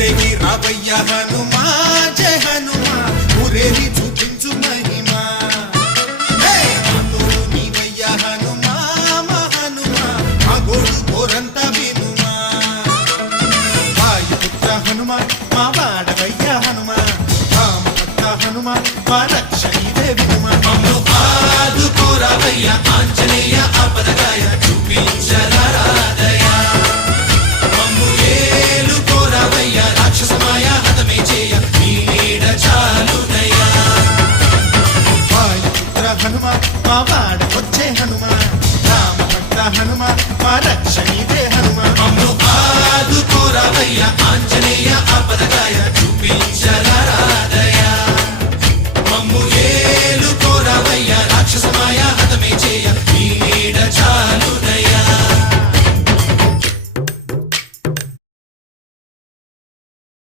ఊరేగి రావయ్య హనుమా జయ హనుమా ఊరేగి చూపించు మహిమా తోడు నీవయ్య హనుమా మా హనుమా మా గోడు కోరంత వినుమా వాయుపుత్ర హనుమా మా వాడవయ్య హనుమా రామభక్త హనుమా మా రక్ష ఇదే వినుమా ఆదుకోరావయ్య ఆంజనేయ ఆపదగాయ